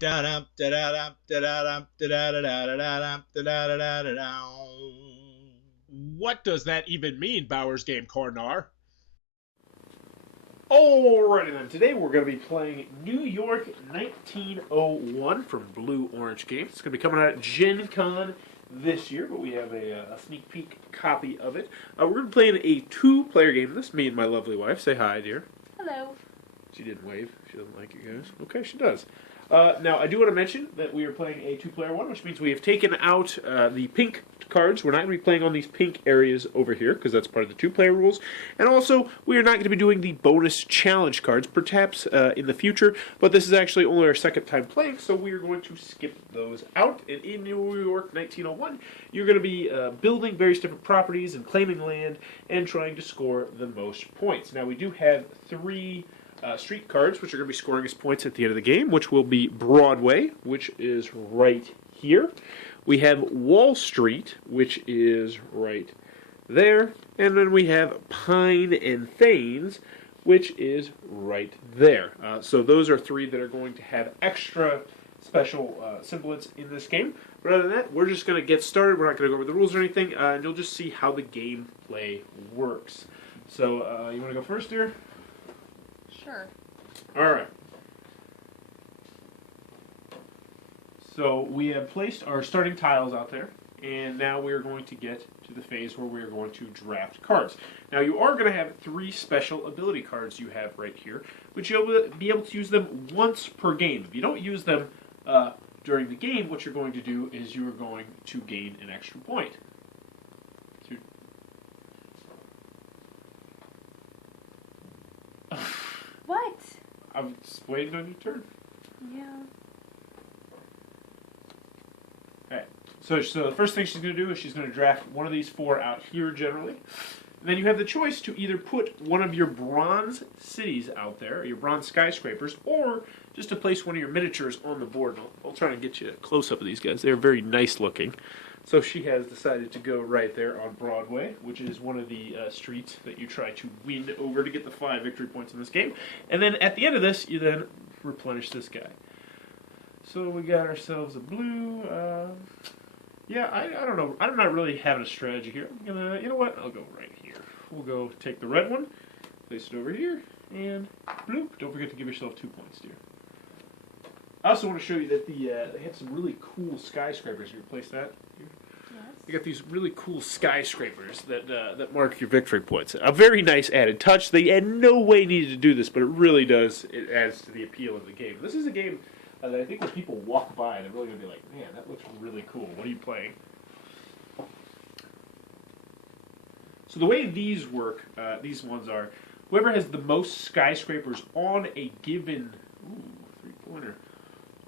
Da-dum, da-da-dum, da-da-dum, da-da-da-da-da-dum, da-da-da-da-da-dum. What does that even mean, Bowers Game Corner? Alrighty then, today we're going to be playing New York 1901 from Blue Orange Games. It's going to be coming out at Gencon this year, but we have a sneak peek copy of it. We're going to be playing a two-player game. This is me and my lovely wife. Say hi, dear. Hello. She didn't wave. She doesn't like you guys. Okay, she does. Now, I do want to mention that we are playing a two-player one, which means we have taken out the pink cards. We're not going to be playing on these pink areas over here, because that's part of the two-player rules. And also, we are not going to be doing the bonus challenge cards, perhaps in the future, but this is actually only our second time playing, so we are going to skip those out. And in New York 1901, you're going to be building various different properties and claiming land and trying to score the most points. Now, we do have three street cards, which are going to be scoring us points at the end of the game, which will be Broadway, which is right here. We have Wall Street, which is right there. And then we have Pine and Thanes, which is right there. So those are three that are going to have extra special semblance in this game. But other than that, we're just going to get started. We're not going to go over the rules or anything, and you'll just see how the gameplay works. So you want to go first, dear? Sure. All right. So we have placed our starting tiles out there, and now we are going to get to the phase where we are going to draft cards. Now you are going to have three special ability cards you have right here, which you'll be able to use them once per game. If you don't use them during the game, what you're going to do is you are going to gain an extra point. What? I'm just waiting on your turn. Yeah. Alright, so the first thing she's going to do is she's going to draft one of these four out here generally. And then you have the choice to either put one of your bronze cities out there, or your bronze skyscrapers, or just to place one of your miniatures on the board. And I'll try and get you a close-up of these guys. They're very nice looking. So she has decided to go right there on Broadway, which is one of the streets that you try to win over to get the 5 victory points in this game. And then at the end of this, you then replenish this guy. So we got ourselves a blue. Yeah, I don't know. I'm not really having a strategy here. I'm gonna, you know what? I'll go right here. We'll go take the red one, place it over here, and bloop. Don't forget to give yourself 2 points, dear. I also want to show you that they have some really cool skyscrapers. You replace that here. Yes. You got these really cool skyscrapers that mark your victory points. A very nice added touch. They had no way needed to do this, but it really does. It adds to the appeal of the game. This is a game that I think when people walk by, they're really going to be like, man, that looks really cool. What are you playing? So the way these work, these ones are, whoever has the most skyscrapers on a given, three-pointer,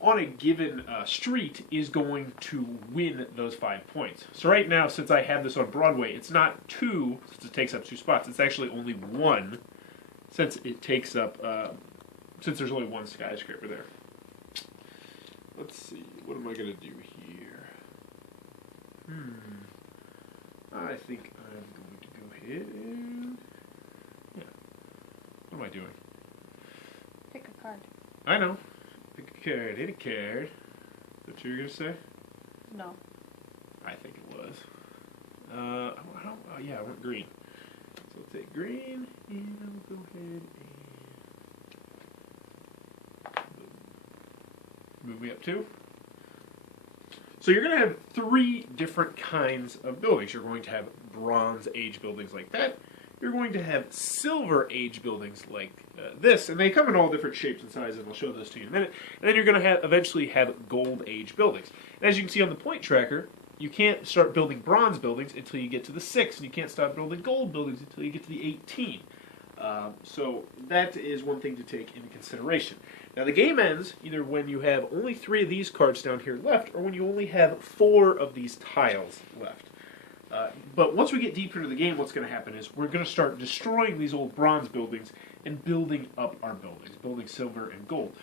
on a given street is going to win those 5 points. So right now, since I have this on Broadway, it's not 2, since it takes up 2 spots. It's actually only 1, since it takes up, since there's only 1 skyscraper there. Let's see, what am I going to do here? I think I'm going to go ahead and, yeah. What am I doing? Pick a card. I know. Pick a card. Hit a card. Is that what you were going to say? No. I think it was. Yeah, I went green. So I'll take green, and I'll go ahead and move me up 2. So you're going to have 3 different kinds of buildings. You're going to have Bronze Age buildings like that. You're going to have Silver Age buildings like this, and they come in all different shapes and sizes, and I'll show those to you in a minute. And then you're going to eventually have Gold Age buildings. And as you can see on the point tracker, you can't start building bronze buildings until you get to the 6, and you can't start building gold buildings until you get to the 18. So that is one thing to take into consideration. Now the game ends either when you have only 3 of these cards down here left, or when you only have 4 of these tiles left. But once we get deeper into the game, what's going to happen is we're going to start destroying these old bronze buildings and building up our buildings, building silver and gold.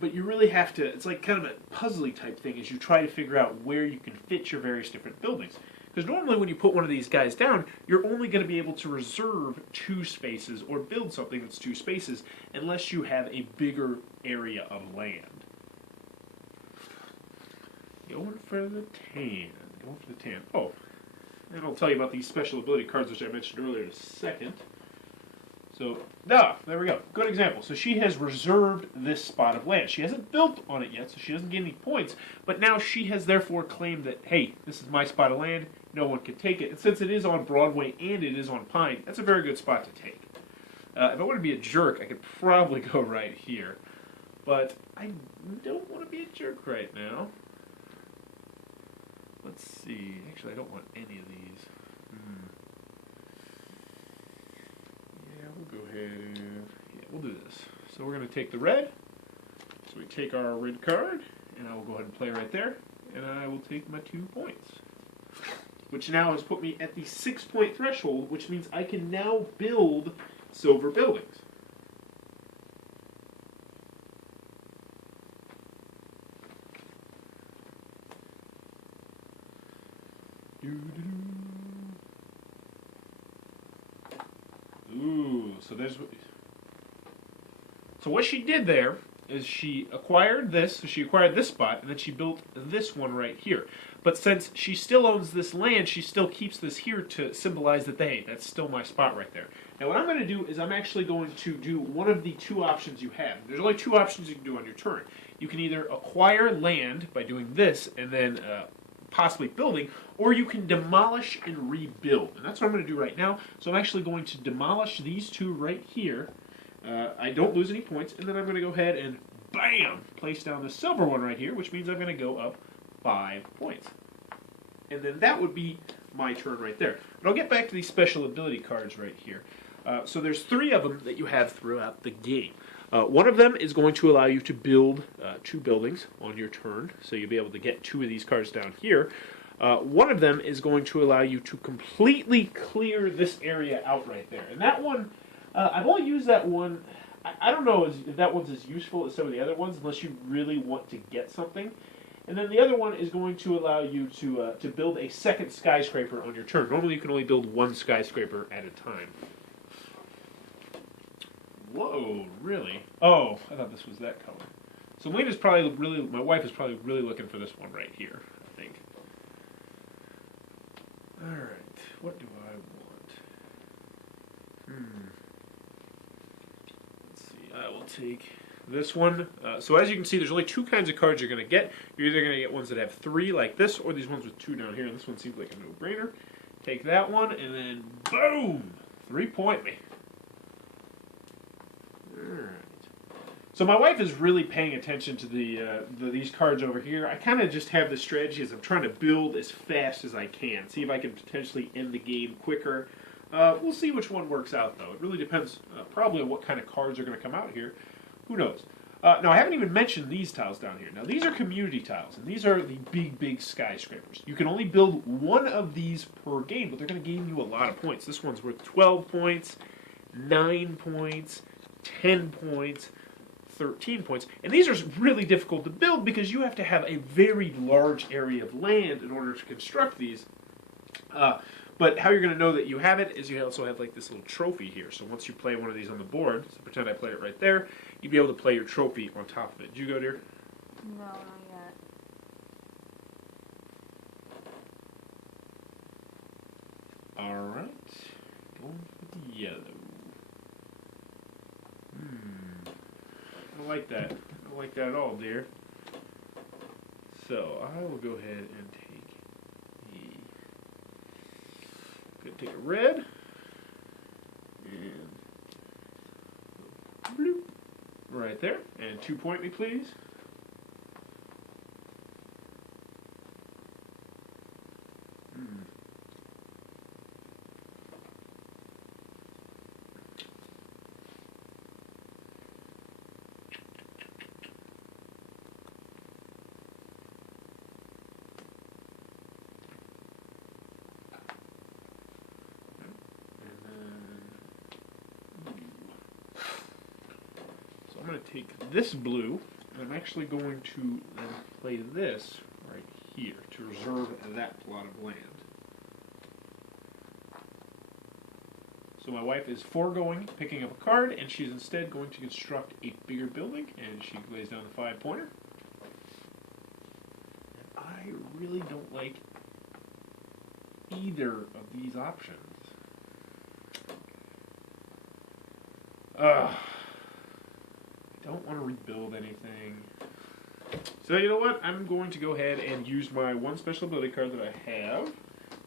But you really have to, it's like kind of a puzzly type thing as you try to figure out where you can fit your various different buildings. Because normally when you put one of these guys down, you're only going to be able to reserve 2 spaces or build something that's 2 spaces unless you have a bigger area of land. Going for the tan. Going for the tan. Oh, and I'll tell you about these special ability cards, which I mentioned earlier in a second. So, there we go. Good example. So she has reserved this spot of land. She hasn't built on it yet, so she doesn't get any points. But now she has therefore claimed that, hey, this is my spot of land. No one can take it. And since it is on Broadway and it is on Pine, that's a very good spot to take. If I want to be a jerk, I could probably go right here. But I don't want to be a jerk right now. Let's see. Actually, I don't want any of these. Yeah, we'll go ahead and... Yeah, we'll do this. So we're going to take the red. So we take our red card, and I will go ahead and play right there. And I will take my 2 points. Which now has put me at the 6-point threshold, which means I can now build silver buildings. Ooh, so there's... So what she did there is she acquired this, so she acquired this spot, and then she built this one right here. But since she still owns this land, she still keeps this here to symbolize that, hey, that's still my spot right there. Now what I'm going to do is I'm actually going to do one of the 2 options you have. There's only 2 options you can do on your turn. You can either acquire land by doing this and then possibly building, or you can demolish and rebuild. And that's what I'm going to do right now. So I'm actually going to demolish these 2 right here. I don't lose any points, and then I'm going to go ahead and, bam, place down the silver one right here, which means I'm going to go up 5 points. And then that would be my turn right there. But I'll get back to these special ability cards right here. So there's 3 of them that you have throughout the game. One of them is going to allow you to build 2 buildings on your turn, so you'll be able to get 2 of these cards down here. One of them is going to allow you to completely clear this area out right there. And that one, I've only used that one. I don't know if that one's as useful as some of the other ones, unless you really want to get something. And then the other one is going to allow you to build a second skyscraper on your turn. Normally you can only build 1 skyscraper at a time. Whoa, really? Oh, I thought this was that color. So Lena's probably really, my wife is probably really looking for this one right here, I think. Alright, what do I want? Let's see, I will take this one. So as you can see, there's only 2 kinds of cards you're going to get. You're either going to get ones that have 3 like this, or these ones with 2 down here, and this one seems like a no-brainer. Take that one, and then boom! 3-point me. Alright. So my wife is really paying attention to these cards over here. I kind of just have this strategy as I'm trying to build as fast as I can. See if I can potentially end the game quicker. We'll see which one works out, though. It really depends probably on what kind of cards are going to come out here. Who knows? Now, I haven't even mentioned these tiles down here. Now, these are community tiles, and these are the big, big skyscrapers. You can only build 1 of these per game, but they're going to gain you a lot of points. This one's worth 12 points, 9 points, 10 points, 13 points. And these are really difficult to build because you have to have a very large area of land in order to construct these. But how you're going to know that you have it is you also have like this little trophy here. So once you play one of these on the board, so pretend I play it right there, you'd be able to play your trophy on top of it. Did you go, dear? No, not yet. Alright. Going for the yellow. I don't like that. I don't like that at all, dear. So I will go ahead and take a red and bloop right there, and 2-point me, please. I'm going to take this blue, and I'm actually going to then play this right here to reserve that plot of land. So my wife is foregoing picking up a card, and she's instead going to construct a bigger building, and she lays down the 5-pointer. And I really don't like either of these options. I don't want to rebuild anything. So you know what? I'm going to go ahead and use my one special ability card that I have,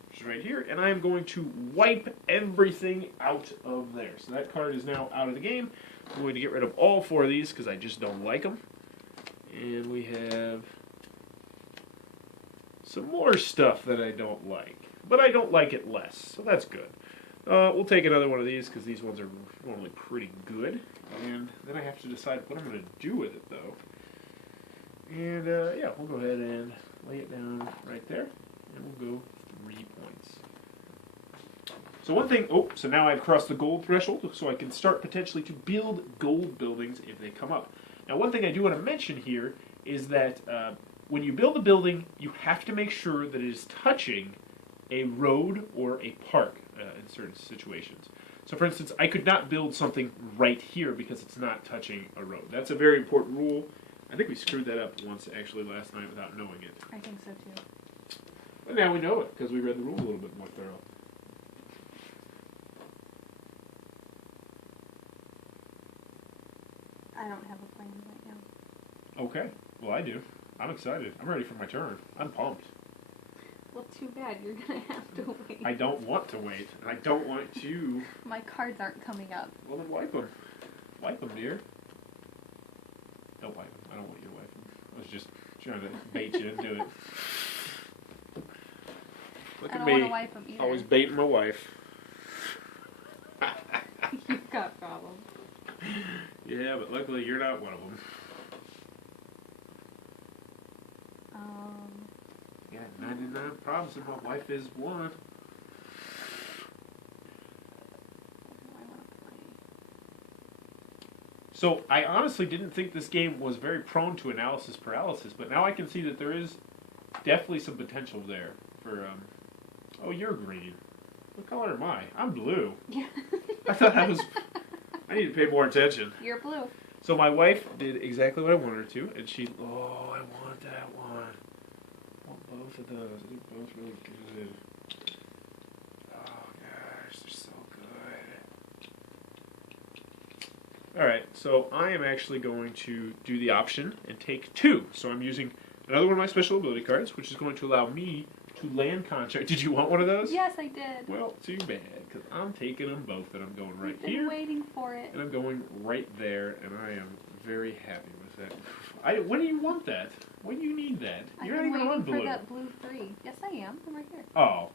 which is right here, and I'm going to wipe everything out of there. So that card is now out of the game. I'm going to get rid of all 4 of these because I just don't like them. And we have some more stuff that I don't like, but I don't like it less, so that's good. We'll take another one of these because these ones are normally pretty good. And then I have to decide what I'm going to do with it, though. And, yeah, we'll go ahead and lay it down right there. And we'll go 3 points. So one thing, so now I've crossed the gold threshold, so I can start potentially to build gold buildings if they come up. Now one thing I do want to mention here is that when you build a building, you have to make sure that it is touching a road or a park in certain situations. So for instance, I could not build something right here because it's not touching a road. That's a very important rule. I think we screwed that up once actually last night without knowing it. I think so too. But now we know it because we read the rule a little bit more thorough. I don't have a plan right now. Okay, well I do. I'm excited. I'm ready for my turn. I'm pumped. Well, too bad. You're gonna have to wait. I don't want to wait, and I don't want to. My cards aren't coming up. Well, then wipe them. Wipe them, dear. Don't wipe them. I don't want you to wipe them. I was just trying to bait you into it. Look I at don't me. want to wipe them either. Always baiting my wife. You've got problems. Yeah, but luckily you're not one of them. Yeah, 99 problems and my wife is one. What do I want to play? So I honestly didn't think this game was very prone to analysis paralysis, but now I can see that there is definitely some potential there for, oh, you're green. What color am I? I'm blue. Yeah. I thought I was, I need to pay more attention. You're blue. So my wife did exactly what I wanted her to, and she, oh, I want that one. I want both of those. I think both really good. Oh gosh, they're so good. Alright, so I am actually going to do the option and take 2. So I'm using another one of my special ability cards, which is going to allow me to land contract. Did you want one of those? Yes, I did. Well, too bad, because I'm taking them both, and I'm going right I've been here. waiting for it. And I'm going right there, and I am very happy with that. When do you want that? When do you need that? I've You're been not even on waiting for blue. that blue 3. Yes, I am. I'm right here. Oh,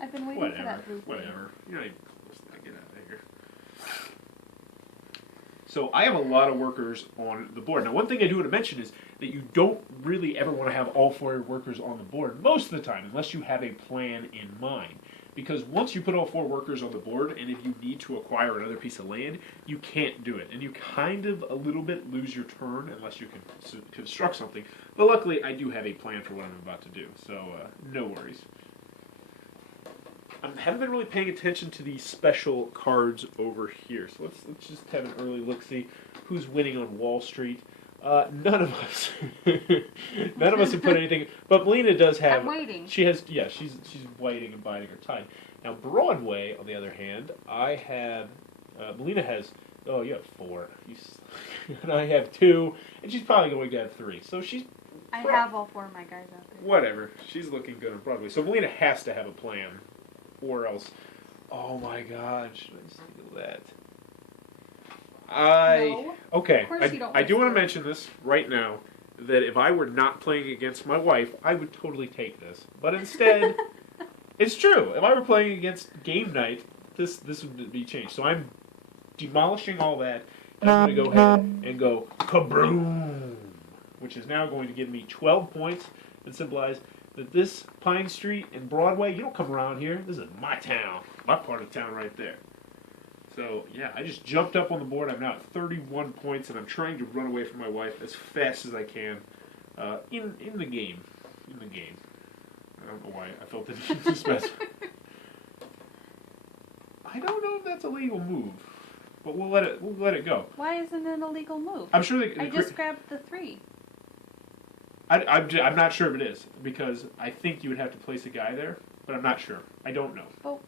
I've been waiting whatever. for that blue 3. Whatever. You're not even close to that. Get out of here. So I have a lot of workers on the board. Now, one thing I do want to mention is that you don't really ever want to have all 4 workers on the board most of the time, unless you have a plan in mind. Because once you put all 4 workers on the board, and if you need to acquire another piece of land, you can't do it. And you kind of a little bit lose your turn unless you can construct something. But luckily, I do have a plan for what I'm about to do, so no worries. I haven't been really paying attention to these special cards over here. So let's just have an early look-see. Who's winning on Wall Street? None of us. None of us have put anything. But Melina does have. I'm waiting. She has. Yeah, she's waiting and biding her time. Now Broadway, on the other hand, I have. Melina has. Oh, you have 4. And I have 2, and she's probably going to have 3. So she's. I have all 4 of my guys out there. Whatever. She's looking good on Broadway. So Melina has to have a plan, or else. Oh my God! Should I steal that? No. Okay, Of course you don't I want do want to. to mention this right now, that if I were not playing against my wife, I would totally take this. But instead, it's true. If I were playing against game night, this would be changed. So I'm demolishing all that, and I'm going to go ahead and go kabroom, which is now going to give me 12 points and symbolize that this Pine Street and Broadway, you don't come around here. This is my town, my part of town right there. So, yeah, I just jumped up on the board. I'm now at 31 points, and I'm trying to run away from my wife as fast as I can in the game. In the game. I don't know why I felt the need to specify. I don't know if that's a legal move, but we'll let it go. Why isn't it a legal move? I'm sure they. I just grabbed the 3. I'm not sure if it is, because I think you would have to place a guy there, but I'm not sure. I don't know. Oh.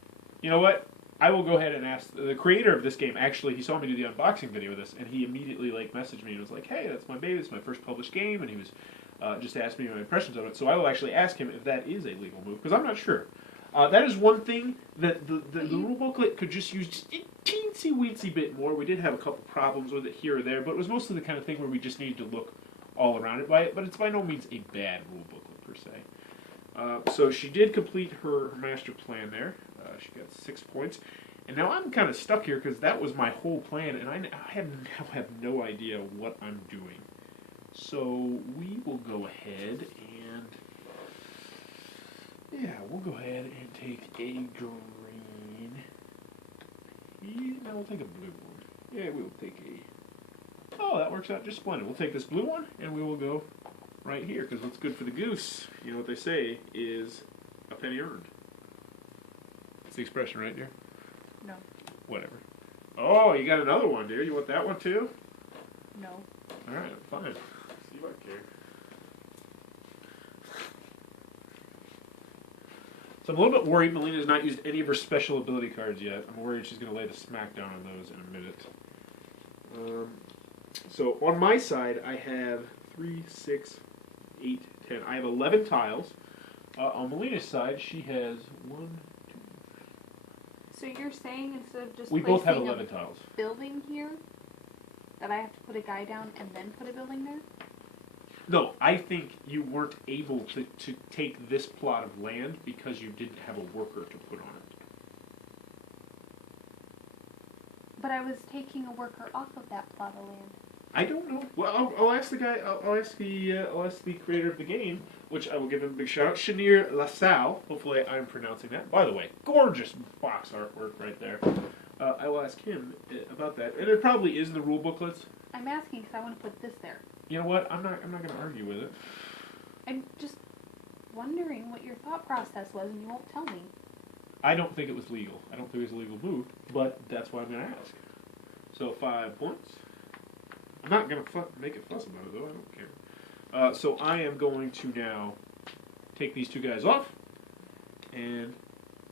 You know what? I will go ahead and ask the creator of this game. Actually, he saw me do the unboxing video of this, and he immediately messaged me and was like, "Hey, that's my baby. It's my first published game," and he was just asked me my impressions of it. So I will actually ask him if that is a legal move, because I'm not sure. That is one thing that the rule booklet could just use just a teensy-weensy bit more. We did have a couple problems with it here or there, but it was mostly the kind of thing where we just needed to look all around it by it, but it's by no means a bad rule booklet per se. So she did complete her master plan there. She got 6 points. And now I'm kind of stuck here because that was my whole plan, and I have no idea what I'm doing. So we will go ahead and... yeah, we'll go ahead and take a green. No, we'll take a blue one. Yeah, we'll take a... oh, that works out just splendid. We'll take this blue one, and we will go right here, because what's good for the goose, you know what they say, is a penny earned. That's the expression, right, dear? No. Whatever. Oh, you got another one, dear. You want that one, too? No. All right, fine. See if I care. So I'm a little bit worried Melina has not used any of her special ability cards yet. I'm worried she's going to lay the smackdown on those in a minute. So on my side, I have 3, 6, 8, 10. I have 11 tiles. On Melina's side, she has 1. So you're saying instead of just We both have placing 11 tiles. a building here, that I have to put a guy down and then put a building there? No, I think you weren't able to take this plot of land because you didn't have a worker to put on it. But I was taking a worker off of that plot of land. I don't know. Well, I'll ask the guy. I'll ask the creator of the game, which I will give him a big shout out, Shanir LaSalle. Hopefully, I'm pronouncing that. By the way, gorgeous box artwork right there. I will ask him about that, and it probably is in the rule booklets. I'm asking because I want to put this there. You know what? I'm not going to argue with it. I'm just wondering what your thought process was, and you won't tell me. I don't think it was legal. I don't think it was a legal move, but that's why I'm going to ask. So 5 points. I'm not going to make a fuss about it, though. I don't care. So I am going to now take these 2 guys off and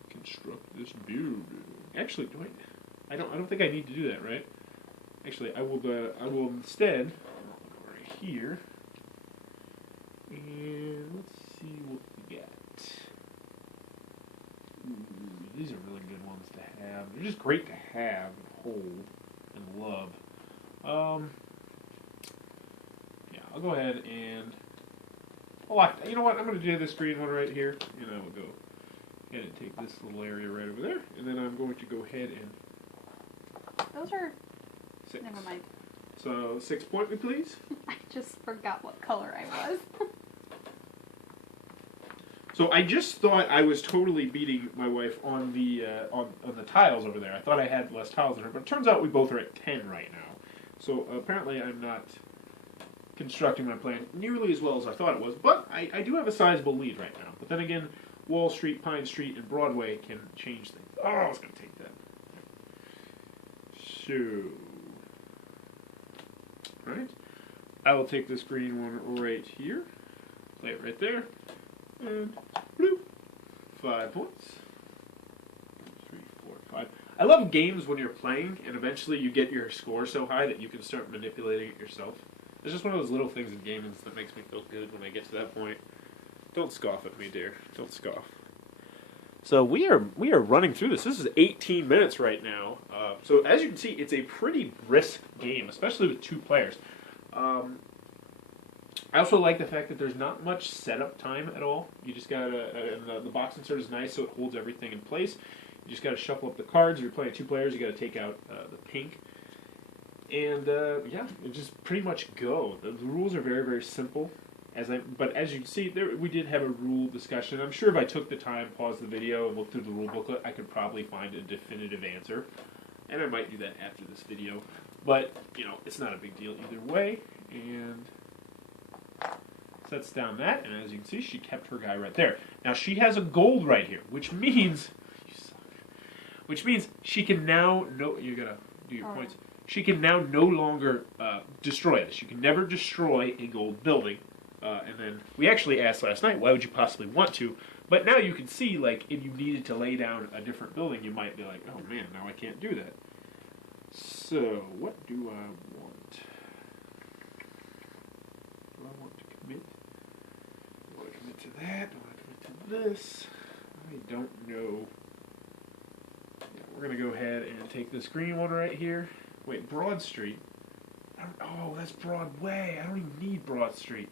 construct this building. Actually, I don't think I need to do that, right? Actually, I will instead go right here, and let's see what we got. Ooh, these are really good ones to have. They're just great to have and hold and love. Yeah, I'll go ahead and... oh, you know what? I'm going to do this green one right here, and I will go ahead and take this little area right over there, and then I'm going to go ahead and... Those are... 6. Never mind. So 6 point me, please. I just forgot what color I was. So I just thought I was totally beating my wife on the tiles over there. I thought I had less tiles than her, but it turns out we both are at 10 right now. So apparently I'm not constructing my plan nearly as well as I thought it was, but I do have a sizable lead right now. But then again, Wall Street, Pine Street, and Broadway can change things. Oh, I was going to take that. So, right, I will take this green one right here, play it right there, and bloop, 5 points. 3, 4, 5. I love games when you're playing, and eventually you get your score so high that you can start manipulating it yourself. It's just one of those little things in gaming that makes me feel good when I get to that point. Don't scoff at me, dear. Don't scoff. So we are running through this. This is 18 minutes right now. So as you can see, it's a pretty brisk game, especially with 2 players. I also like the fact that there's not much setup time at all. You just gotta, and the box insert is nice, so it holds everything in place. You just gotta shuffle up the cards. If you're playing 2 players, you gotta take out the pink. And yeah, you just pretty much go. The rules are very, very simple. But as you can see, we did have a rule discussion. I'm sure if I took the time, paused the video, and looked through the rule booklet, I could probably find a definitive answer. And I might do that after this video. But, you know, it's not a big deal either way. And sets down that, and as you can see, she kept her guy right there. Now, she has a gold right here, which means... you suck. Which means she can now... you gotta do your points. She can now no longer destroy this. You can never destroy a gold building. And then we actually asked last night, why would you possibly want to? But now you can see, like, if you needed to lay down a different building, you might be like, oh man, now I can't do that. So, what do I want? Do I want to commit? Do I want to commit to that? Do I want to commit to this? I don't know. Yeah, we're going to go ahead and take this green one right here. Wait, Broad Street? Oh, that's Broadway. I don't even need Broad Street.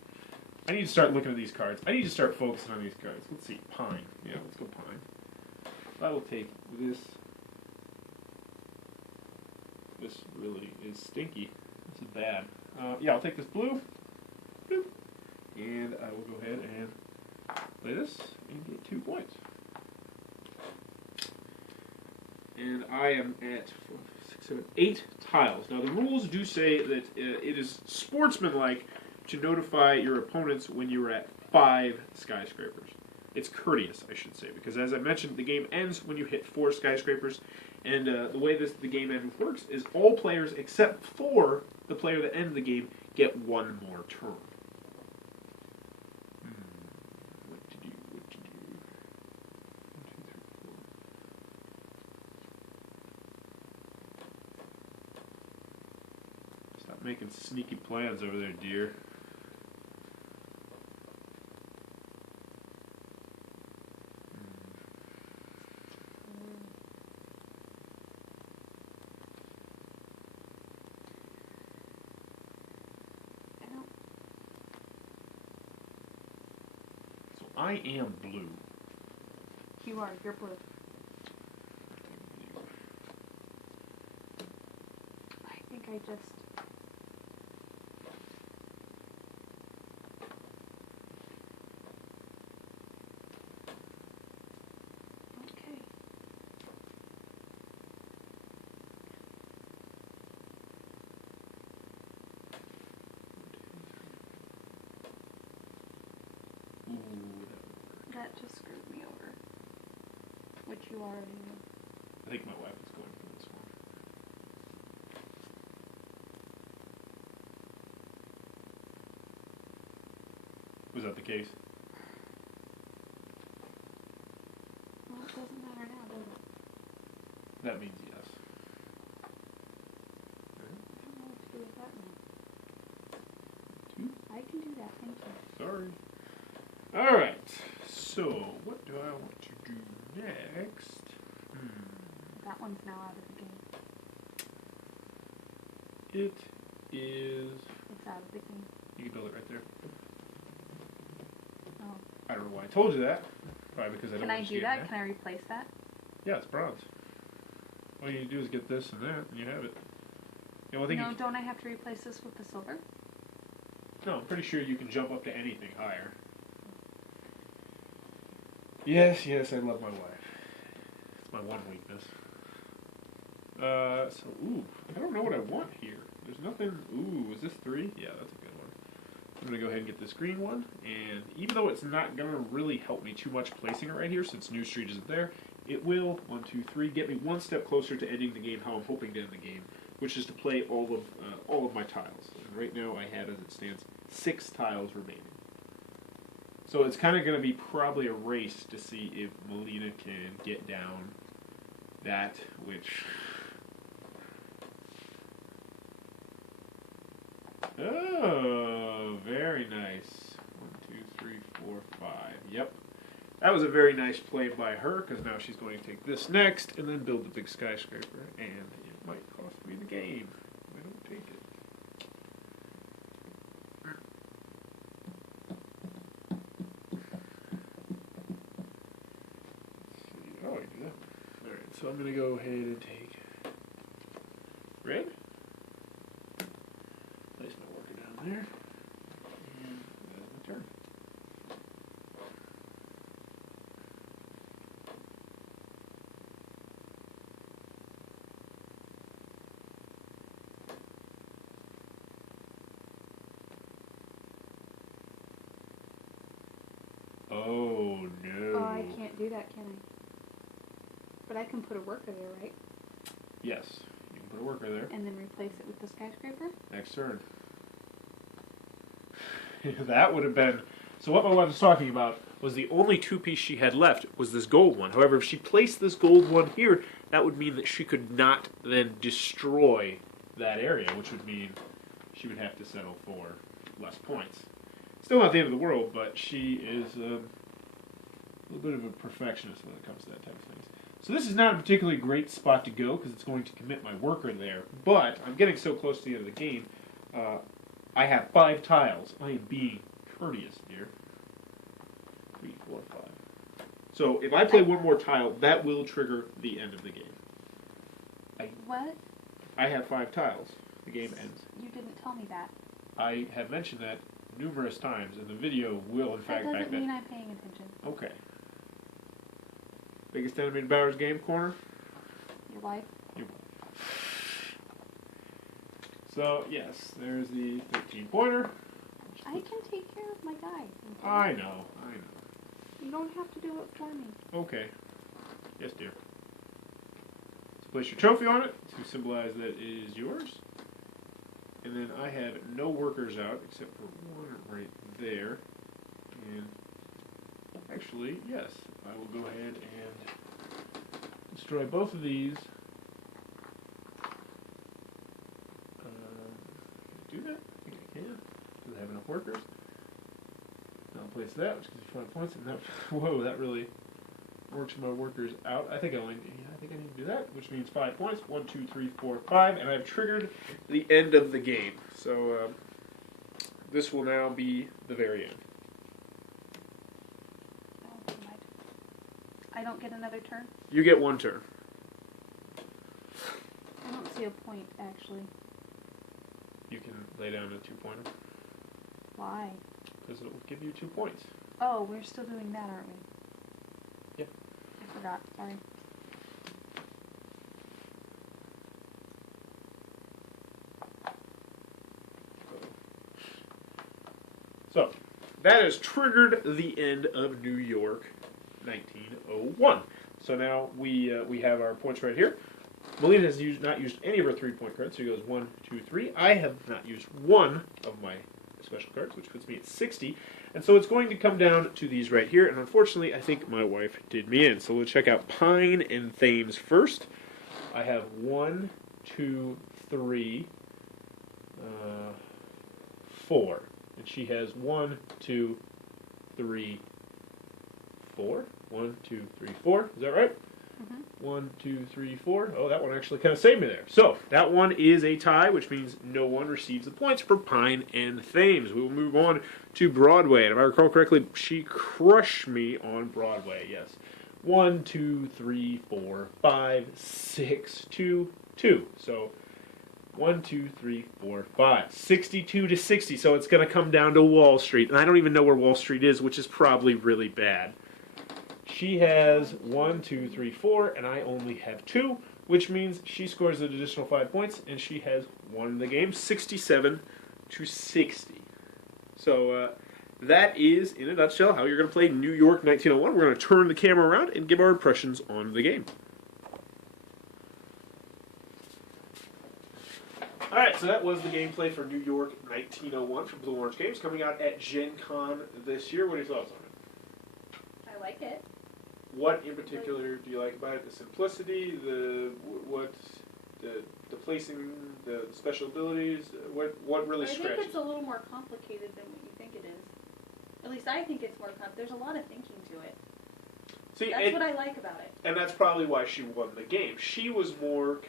I need to start looking at these cards. I need to start focusing on these cards. Let's see. Pine. Yeah, let's go Pine. I will take this. This really is stinky. This is bad. Yeah, I'll take this blue. Boop. And I will go ahead and play this and get 2 points. And I am at 4, 6, 7, 8 tiles. Now the rules do say that it is sportsmanlike to notify your opponents when you're at 5 skyscrapers. It's courteous, I should say, because as I mentioned, the game ends when you hit 4 skyscrapers, and the way the game end works is all players except for the player that ends the game get 1 more turn. What to do? 1, 2, 3, 4. Stop making sneaky plans over there, dear. I am blue. You are. You're blue. I think I just... Okay. That just screwed me over. Which you already knew. I think my wife is going for this one. Was that the case? Well, it doesn't matter now, does it? That means yes. I don't know what to do with that now. 2? I can do that, thank you. Sorry. Alright, so what do I want to do next? That one's now out of the game. It is... It's out of the game. You can build it right there. Oh. I don't know why I told you that. Probably because I don't Can want I to do see that? it. Can I replace that? Yeah, it's bronze. All you need to do is get this and that, and you have it. The only thing No, don't I have to replace this with the silver? No, I'm pretty sure you can jump up to anything higher. Yes, I love my wife. It's my one weakness. I don't know what I want here. There's nothing, is this 3? Yeah, that's a good one. I'm going to go ahead and get this green one, and even though it's not going to really help me too much placing it right here, since New Street isn't there, it will, 1, 2, 3, get me 1 step closer to ending the game how I'm hoping to end the game, which is to play all of my tiles. And right now I have, as it stands, 6 tiles remaining. So it's kind of going to be probably a race to see if Melina can get down that, which... Oh, very nice. 1, 2, 3, 4, 5. Yep. That was a very nice play by her, because now she's going to take this next, and then build the big skyscraper, and it might cost me the game if I don't take it. Oh, I do that. Alright, so I'm going to go ahead and take red. Place my worker down there. And that's my turn. Oh, no. Oh, I can't do that, can I? But I can put a worker there, right? Yes, you can put a worker there. And then replace it with the skyscraper? Next turn. That would have been... So what my wife was talking about was the only two-piece she had left was this gold one. However, if she placed this gold one here, that would mean that she could not then destroy that area, which would mean she would have to settle for less points. Still not the end of the world, but she is a little bit of a perfectionist when it comes to that type of thing. So this is not a particularly great spot to go because it's going to commit my worker there. But I'm getting so close to the end of the game. I have 5 tiles. I am being courteous, dear. 3, 4, 5. So if I play one more tile, that will trigger the end of the game. What? I have 5 tiles. The game ends. You didn't tell me that. I have mentioned that numerous times, and the video will, in fact, That back doesn't that. mean I'm paying attention. Okay. Biggest enemy in Bowers Game Corner? Your wife? Your wife. So, yes, there's the 13-pointer. I can take care of my guy. I know. You don't have to do it for me. Okay. Yes, dear. So place your trophy on it to symbolize that it is yours. And then I have no workers out except for one right there. And actually, yes, I will go ahead and destroy both of these. Do that? I think I can. Does it have enough workers? I'll place that, which gives you 5 points. And that, whoa, that really works my workers out. I think I need to do that, which means 5 points. 1, 2, 3, 4, 5, and I've triggered the end of the game. So this will now be the very end. Oh, I don't get another turn? You get 1 turn. I don't see a point, actually. You can lay down a 2-pointer Why? because it will give you 2 points. Oh, we're still doing that, aren't we? Yep. I forgot. Sorry. So that has triggered the end of New York 1901. So now we have our points right here. Melina has not used any of her 3-point cards, so he goes 1, 2, 3. I have not used one of my special cards, which puts me at 60. And so it's going to come down to these right here, and unfortunately, I think my wife did me in. So we'll check out Pine and Thames first. I have 1, 2, 3, 4. And she has 1, 2, 3, 4. 1, 2, 3, 4. Is that right? Mm-hmm. 1, 2, 3, 4. Oh, that one actually kind of saved me there. So that one is a tie, which means no one receives the points for Pine and Thames. We will move on to Broadway. And if I recall correctly, she crushed me on Broadway. Yes. 1, 2, 3, 4, 5, 6, 2, 2. So 1, 2, 3, 4, 5. 62 to 60. So it's going to come down to Wall Street. And I don't even know where Wall Street is, which is probably really bad. She has 1, 2, 3, 4, and I only have 2, which means she scores an additional 5 points, and she has won the game 67 to 60. So that is, in a nutshell, how you're going to play New York 1901. We're going to turn the camera around and give our impressions on the game. Alright, so that was the gameplay for New York 1901 from Blue Orange Games, coming out at Gencon this year. What are your thoughts on it? I like it. What in particular do you like about it? The simplicity, the placing, the special abilities. What really I think scratches? it's a little more complicated than what you think it is. At least I think it's more complicated. There's a lot of thinking to it. See, That's what I like about it. and that's probably why she won the game. She was more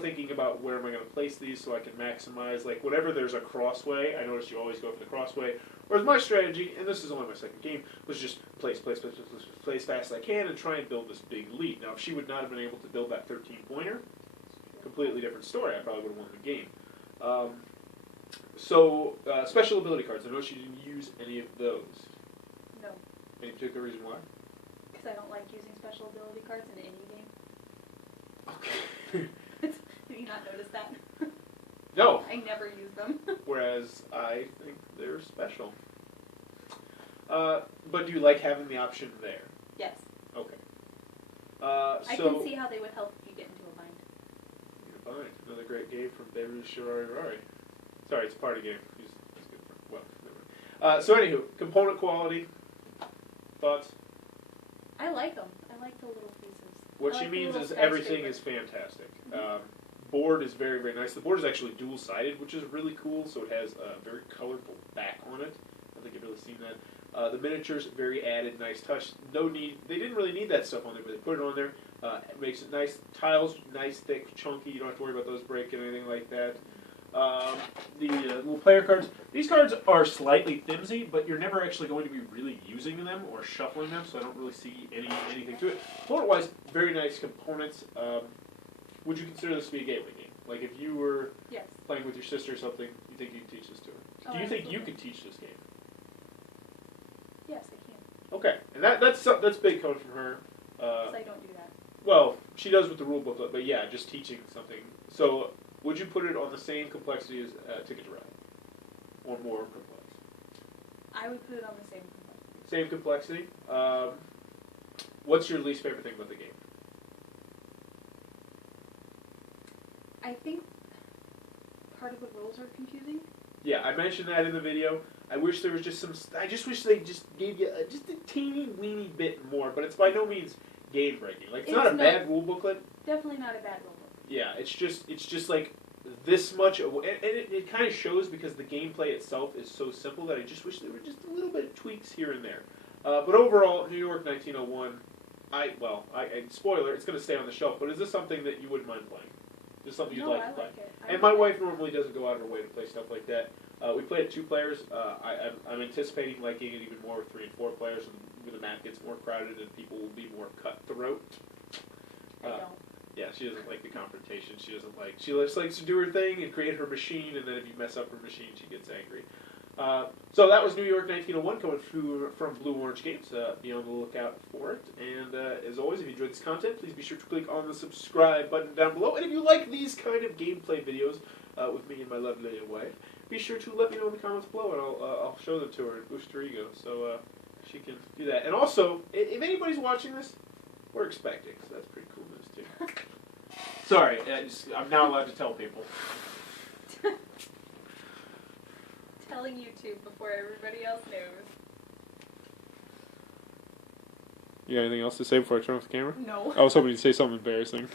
thinking about where am I going to place these so I can maximize. Like whenever there's a crossway, I notice you always go for the crossway. Whereas my strategy, and this is only my second game, was just place fast as I can and try and build this big lead. Now, if she would not have been able to build that 13-pointer, completely different story. I probably would have won the game. Special ability cards. I know she didn't use any of those. No, Any particular reason why? because I don't like using special ability cards in any game. Okay. Have you not noticed that? No. I never use them. Whereas I think they're special. But do you like having the option there? Yes. Okay. I can see how they would help if you get into a bind. Fine. Another great game from Beirut Shirari. Sorry, it's a party game. He's good for, well, never mind. So anywho, component quality. Thoughts? I like them. I like the little pieces. What I she like the means little is everything skyscraper. is fantastic. Board is very, very nice. The board is actually dual-sided, which is really cool, so it has a very colorful back on it. I don't think you've really seen that. The miniatures, very added, nice touch. No need, they didn't really need that stuff on there, but they put it on there. It makes it nice. Tiles, nice, thick, chunky. You don't have to worry about those breaking or anything like that. The little player cards. These cards are slightly flimsy, but you're never actually going to be really using them or shuffling them, so I don't really see anything to it. Component-wise, very nice components. Would you consider this to be a gateway game? Like if you were Yes. playing with your sister or something, you think you could teach this to her? Oh, Do you think you absolutely. could teach this game? Yes, I can. Okay, and that's big coming from her. Because I don't do that. Well, she does with the rule booklet, but yeah, just teaching something. So, would you put it on the same complexity as Ticket to Ride, or more complex? I would put it on the same complexity. Same complexity. What's your least favorite thing about the game? I think part of the rules are confusing. Yeah, I mentioned that in the video. I wish there was just some. I just wish they just gave you just a teeny weeny bit more, but it's by no means game breaking. Like it's not a bad rule booklet. Definitely not a bad rule book. Yeah, it's just like this much, and it kind of shows because the gameplay itself is so simple that I just wish there were just a little bit of tweaks here and there. But overall, New York 1901. Spoiler, it's going to stay on the shelf. But is this something that you wouldn't mind playing? Just something you'd No, like I to play? like it. And my wife normally doesn't go out of her way to play stuff like that. We play it 2 players. I'm anticipating liking it even more with 3 and 4 players, when the map gets more crowded and people will be more cutthroat. I don't. Yeah, she doesn't like the confrontation. She just likes to do her thing and create her machine, and then if you mess up her machine, she gets angry. So that was New York 1901 coming through from Blue Orange Games. Be on the lookout for it. And as always, if you enjoyed this content, please be sure to click on the subscribe button down below. And if you like these kind of gameplay videos with me and my lovely wife, be sure to let me know in the comments below, and I'll show them to her and boost her ego so she can do that. And also, if anybody's watching this, we're expecting, so that's pretty cool news too. Sorry, I'm now allowed to tell people. Telling YouTube before everybody else knows. You got anything else to say before I turn off the camera? No. I was hoping you'd say something embarrassing.